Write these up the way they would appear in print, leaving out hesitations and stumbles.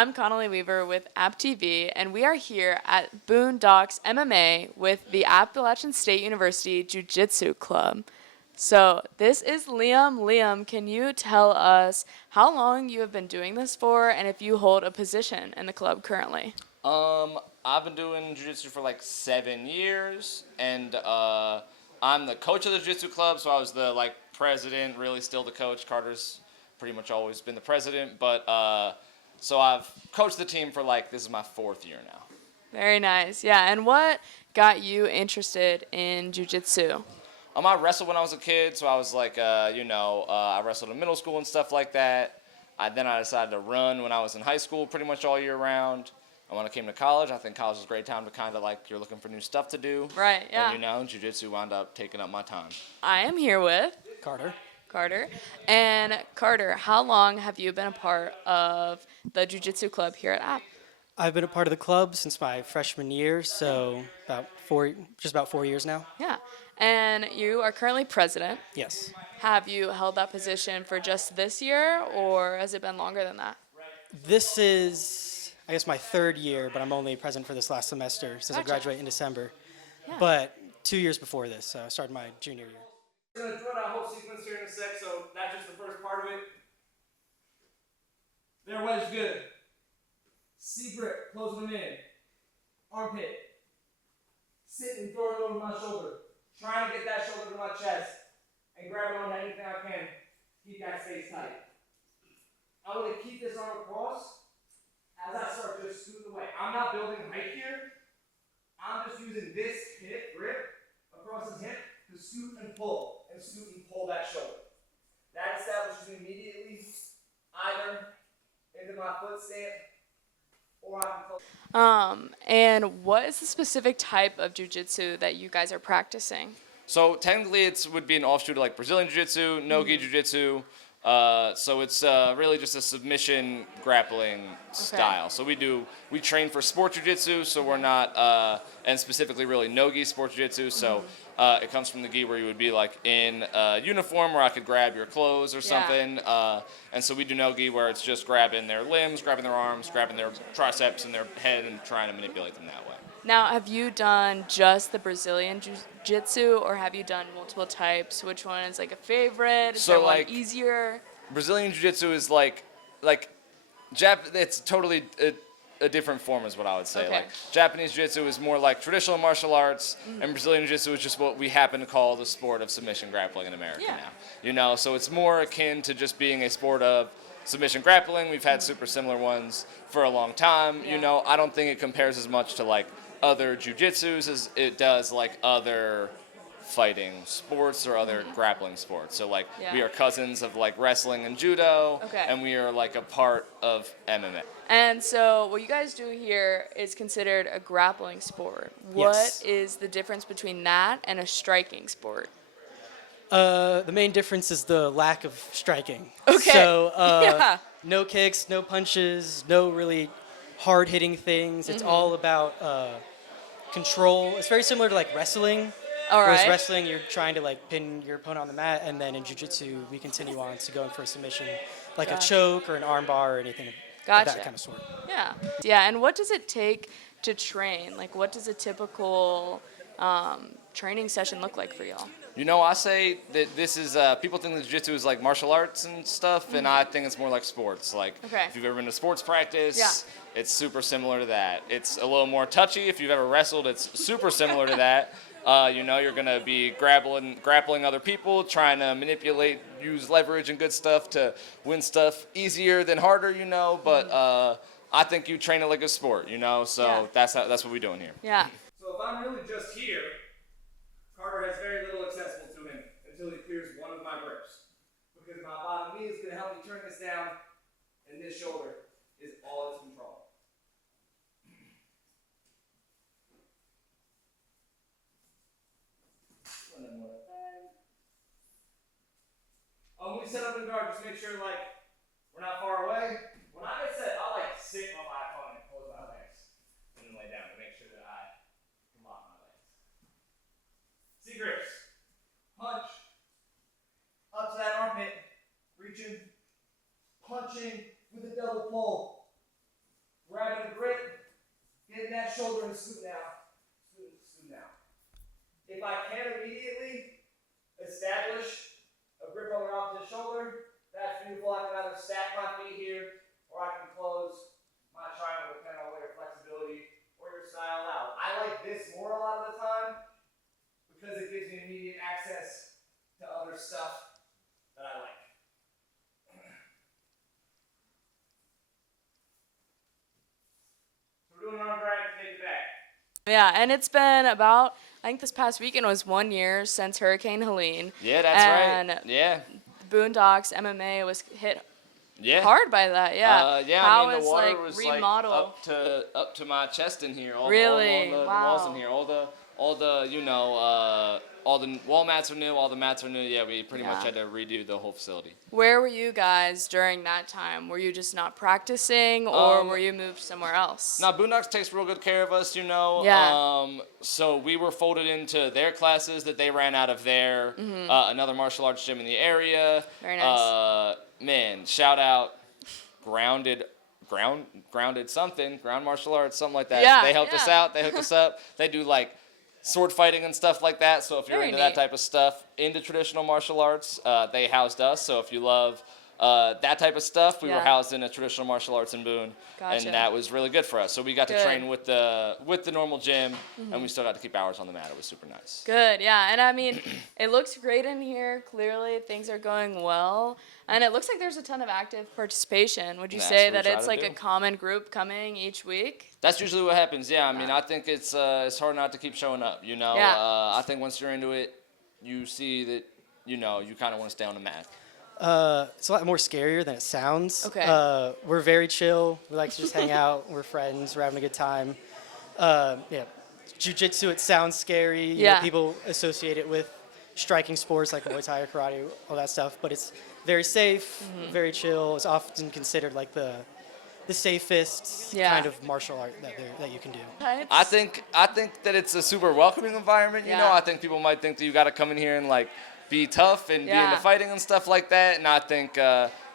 I'm Connelley Weaver with App TV, and we are here at Boone Docks MMA with the Appalachian State University Jiu-Jitsu Club. So this is Liam. Liam, can you tell us how long you have been doing this for, and if you hold a position in the club currently? I've been doing jiu-jitsu for like 7 years, and I'm the coach of the jiu-jitsu club, so I was the president, really still the coach. Carter's pretty much always been the president, but so I've coached the team for this is my 4th year now. Very nice. Yeah, and what got you interested in jiu-jitsu? I wrestled when I was a kid, so I was I wrestled in middle school and stuff like that. Then I decided to run when I was in high school pretty much all year round. And when I came to college, I think college is a great time to kind of you're looking for new stuff to do. Right, yeah. And jiu-jitsu wound up taking up my time. I am here with Carter. And Carter, how long have you been a part of the jiu-jitsu club here at App? I've been a part of the club since my freshman year, so just about 4 years now. Yeah. And you are currently president. Yes. Have you held that position for just this year, or has it been longer than that? This is, I guess, my 3rd year, but I'm only president for this last semester since I Gotcha. graduate in December. Yeah. But 2 years before this, so I started my junior year. We're going to throw that whole sequence here in a sec, so that's just the first part of it. There, wedge good. C grip, closing them in. Armpit. Sit and throw it over my shoulder. Trying to get that shoulder to my chest and grab it on anything I can. Keep that space tight. I'm going to keep this arm across as I start just scooting away. I'm not building height here. I'm just using this hip grip across his hip to scoot and pull that shoulder. That establishes me immediately either into my foot stamp or I can close. And what is the specific type of jiu-jitsu that you guys are practicing? So technically it would be an offshoot of Brazilian jiu-jitsu, no-gi jiu-jitsu. So it's really just a submission grappling style. So we train for sport jiu-jitsu, so we're not, and specifically really no-gi sport jiu-jitsu. So it comes from the gi where you would be in a uniform where I could grab your clothes or something. And so we do no-gi where it's just grabbing their limbs, grabbing their arms, grabbing their triceps and their head and trying to manipulate them that way. Now, have you done just the Brazilian jiu-jitsu, or have you done multiple types? Which one is a favorite? Is there one easier? Brazilian jiu-jitsu is it's totally a different form is what I would say. Okay. Japanese jiu-jitsu is more traditional martial arts, and Brazilian jiu-jitsu is just what we happen to call the sport of submission grappling in America now. So it's more akin to just being a sport of submission grappling. We've had super similar ones for a long time. Yeah. I don't think it compares as much to other jiu-jitsus as it does other fighting sports or other grappling sports. So we are cousins of wrestling and judo, and we are a part of MMA. And so what you guys do here is considered a grappling sport. What is the difference between that and a striking sport? The main difference is the lack of striking. Okay. So no kicks, no punches, no really hard-hitting things. It's all about control. It's very similar to wrestling. All right. Whereas wrestling, you're trying to pin your opponent on the mat, and then in jiu-jitsu, we continue on to going for a submission, a choke or an arm bar or anything of that kind of sort. Yeah. Yeah, and what does it take to train? What does a typical training session look like for y'all? I say that this is, people think that jiu-jitsu is martial arts and stuff, and I think it's more like sports. If you've ever been to sports practice, it's super similar to that. It's a little more touchy. If you've ever wrestled, it's super similar to that. You're going to be grappling other people, trying to manipulate, use leverage and good stuff to win stuff easier than harder, but I think you train it like a sport, so that's what we're doing here. Yeah. So if I'm really just here, Carter has very little accessible to him until he clears one of my grips. Because my bottom knee is going to help me turn this down, and this shoulder is all it's control. When we set up in guard, just make sure we're not far away. When I get set, I'll sit on my opponent, close my legs, and then lay down to make sure that I can lock my legs. C grips. Punch. Up to that armpit. Reaching. Punching with a double pull. of stuff that I like. So we're doing an arm drag to take it back. Yeah, and it's been about, I think this past weekend was 1 year since Hurricane Helene. Yeah, that's and right. Yeah. Boone Docks MMA was hit Yeah. hard by that. Yeah. Yeah, How I mean, is the water like was remodel? like up to my chest in here. Really? All the Wow. walls in here. All the all the wall mats are new. All the mats are new. Yeah, we pretty much had to redo the whole facility. Where were you guys during that time? Were you just not practicing, or were you moved somewhere else? Now, Boone Docks takes real good care of us, you know. Yeah. So we were folded into their classes that they ran out of their another martial arts gym in the area. Very nice. Man, shout out ground martial arts, something like that. Yeah, They helped us yeah. out. They hooked us up. They do like sword fighting and stuff like that. So if you're Very into neat. that type of stuff, into traditional martial arts, they housed us. So if you love that type of stuff, we were Yeah. housed in a traditional martial arts in Boone, Gotcha. and that was really good for us. So we got to Good. train with the normal gym, and we still got to keep hours on the mat. It was super nice. Good, yeah. And I mean, it looks great in here. Clearly, things are going well. And it looks like there's a ton of active participation. Would you That's say what we that try it's to like do. a common group coming each week? That's usually what happens. Yeah, I mean, I think it's hard not to keep showing up. You know, Yeah. I think once you're into it, you see that you kind of want to stay on the mat. It's a lot more scarier than it sounds. Okay. We're very chill. We like to just hang out. We're friends. We're having a good time. Yeah. Jiu-jitsu, it sounds scary. You know, Yeah. people associate it with striking sports like Muay Thai or karate, all that stuff. But it's very safe, very chill. It's often considered like the safest Yeah. kind of martial art that you can do. I think that it's a super welcoming environment. You know, Yeah. I think people might think that you got to come in here and like be tough and be Yeah. into fighting and stuff like that. And I think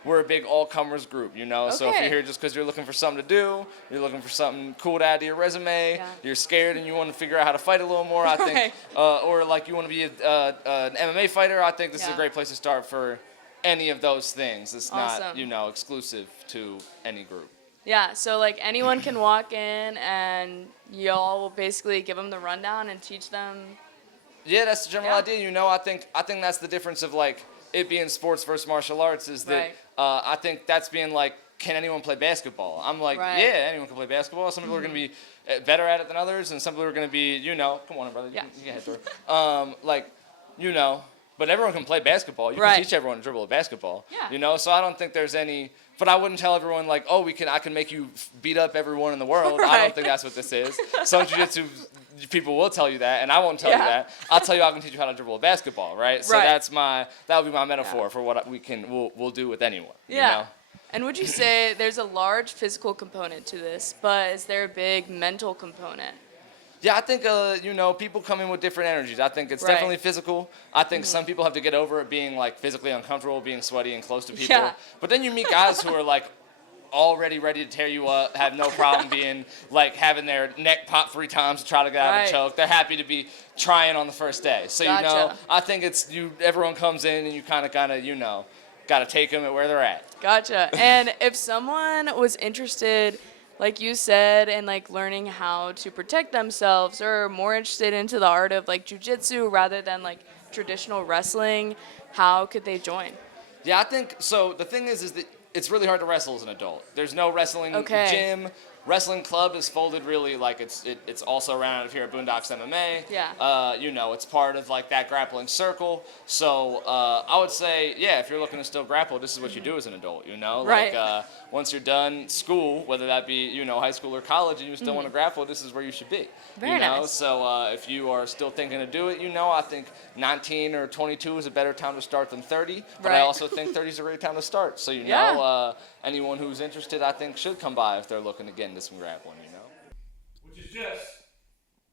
we're a big all-comers group. You know, so if Okay. you're here just because you're looking for something to do, you're looking for something cool to add to your resume, Yeah. you're scared and you want to figure out how to fight a little more, I think, or like you want to be an MMA fighter, I think this is a Yeah. great place to start for any of those things. It's not, Awesome. exclusive to any group. Yeah, so like anyone can walk in and y'all will basically give them the rundown and teach them. Yeah, that's the general Yeah. idea. You know, I think that's the difference of like it being sports versus martial arts is that Right. I think that's being like, can anyone play basketball? I'm like, Right. yeah, anyone can play basketball. Some people are going to be better at it than others, and some people are going to be, come on, brother, Yeah. you can head through. But everyone can play basketball. You Right. can teach everyone to dribble a basketball. Yeah. So I don't think there's any. But I wouldn't tell everyone like, oh, I can make you beat up everyone in the world. I Right. don't think that's what this is. Some jiu-jitsu people will tell you that, and I won't tell you Yeah. that. I'll tell you I can teach you how to dribble a basketball, right? So Right. that would be my metaphor for what we'll do with anyone. Yeah. You know? And would you say there's a large physical component to this, but is there a big mental component? Yeah, I think people come in with different energies. I think it's Right. definitely physical. I think some people have to get over it being like physically uncomfortable, being sweaty and close to people. Yeah. But then you meet guys who are like already ready to tear you up, have no problem being like having their neck pop 3 times to try to get out of Right. a choke. They're happy to be trying on the first day. So Gotcha. I think it's everyone comes in and you kind of got to take them at where they're at. Gotcha. And if someone was interested, like you said, in like learning how to protect themselves or more interested into the art of like jujitsu rather than like traditional wrestling, how could they join? Yeah, I think so. The thing is that it's really hard to wrestle as an adult. There's no wrestling gym. Wrestling club is folded really like it's also around out of here at Boone Docks MMA. Yeah. It's part of like that grappling circle. So I would say, yeah, if you're looking to still grapple, this is what you do as an adult. Right. Like once you're done school, whether that be high school or college, and you still want to grapple, this is where you should be. Very nice. So if you are still thinking to do it, I think 19 or 22 is a better time to start than 30. But I Right. also think 30 is a great time to start. So Yeah. anyone who's interested, I think, should come by if they're looking to get into some grappling. Which is just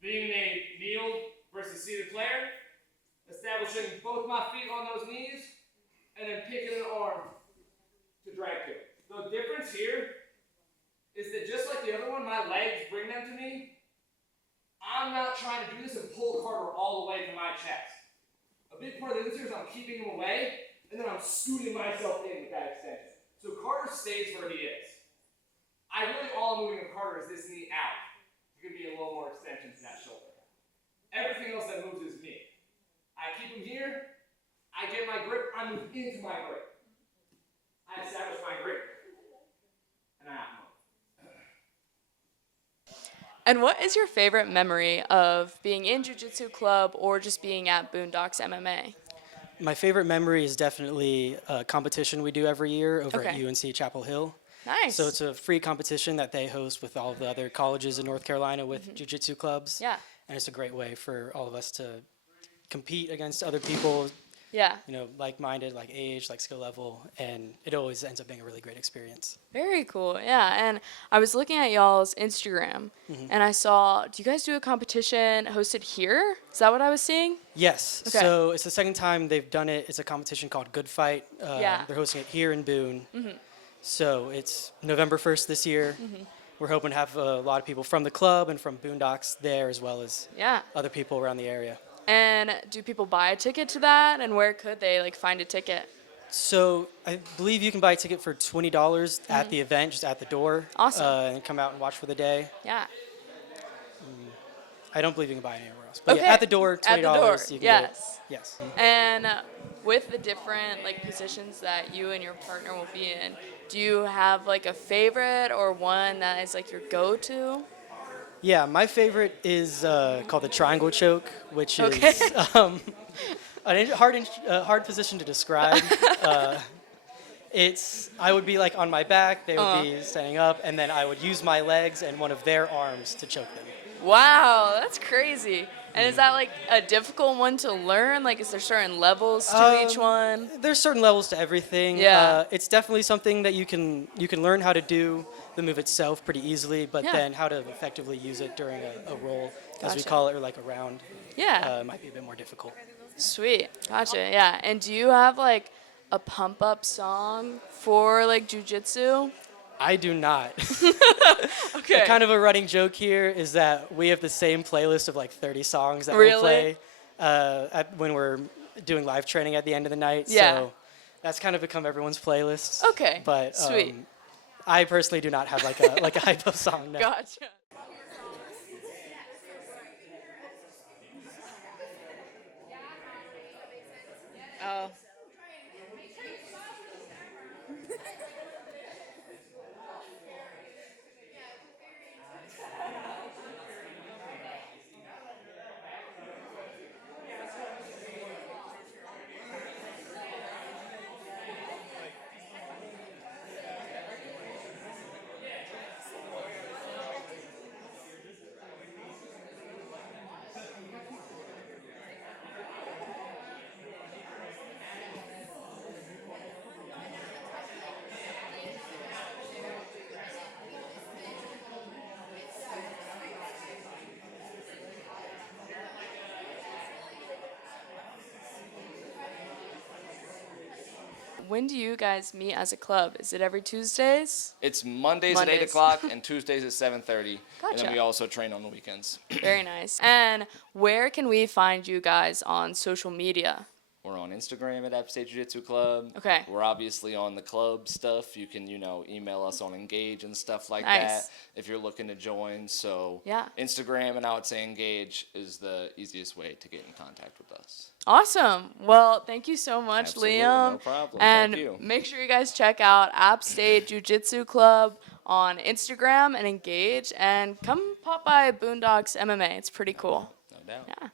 being a kneeled versus seated player, establishing both my feet on those knees, and then picking an arm to drag to. The difference here is that just like the other one, my legs bring them to me. I'm not trying to do this and pull Carter all the way to my chest. A big part of this here is I'm keeping him away, and then I'm scooting myself in with that extension. So Carter stays where he is. All I'm moving of Carter is this knee out. To give me a little more extension to that shoulder. Everything else that moves is me. I keep him here. I I get my grip, I move into my grip. I establish my grip. And I move. And what is your favorite memory of being in Jiu-Jitsu Club or just being at Boone Docks MMA? My favorite memory is definitely a competition we do every year over at Okay. UNC Chapel Hill. Nice. So it's a free competition that they host with all of the other colleges in North Carolina with jiu-jitsu clubs. Yeah. And it's a great way for all of us to compete against other people, Yeah. you know, like-minded, like age, like skill level, and it always ends up being a really great experience. Very cool. Yeah. And I was looking at y'all's Instagram and I saw, do you guys do a competition hosted here? Is that what I was seeing? Yes. Okay. So it's the second time they've done it. It's a competition called Good Fight. Yeah. They're hosting it here in Boone. So it's November 1st this year. We're hoping to have a lot of people from the club and from Boone Docks there, as well as Yeah. other people around the area. And do people buy a ticket to that? And where could they like find a ticket? So I believe you can buy a ticket for $20 at the event, just at the door. Awesome. And come out and watch for the day. Yeah. I don't believe you can buy it anywhere else. But Okay. yeah, at the door, $20. At the door. You can Yes. get it. Yes. And with the different like positions that you and your partner will be in, do you have like a favorite or one that is like your go-to? Yeah, my favorite is called the triangle choke, which Okay. is hard position to describe. I would be like on my back, they would be standing up, and then I would use my legs and one of their arms to choke them. Wow, that's crazy. And is that like a difficult one to learn? Like, is there certain levels to each one? There's certain levels to everything. Yeah. It's definitely something that you can learn how to do the move itself pretty easily, but Yeah. then how to effectively use it during a roll, as we Gotcha. call it, or like a round, Yeah. might be a bit more difficult. Sweet. Gotcha. Yeah. And do you have like a pump up song for like jujitsu? I do not. Okay. Kind of a running joke here is that we have the same playlist of like 30 songs that Really? we play when we're doing live training at the end of the night. Yeah. So that's kind of become everyone's playlist. Okay. But Sweet. I personally do not have like a hype song. No. Gotcha. Oh. When do you guys meet as a club? Is it every Tuesdays? It's Mondays at 8 Mondays. o'clock and Tuesdays at 7:30. And Gotcha. then we also train on the weekends. Very nice. And where can we find you guys on social media? We're on Instagram at App State Jiu-Jitsu Club. Okay. We're obviously on the club stuff. You can, email us on Engage and stuff like Nice. that if you're looking to join. So Yeah. Instagram and I would say Engage is the easiest way to get in contact with us. Awesome. Well, thank you so much, Absolutely, Liam. no problem. And Thank you. make sure you guys check out App State Jiu-Jitsu Club on Instagram and Engage, and come pop by Boone Docks MMA. It's pretty cool. No doubt. Yeah.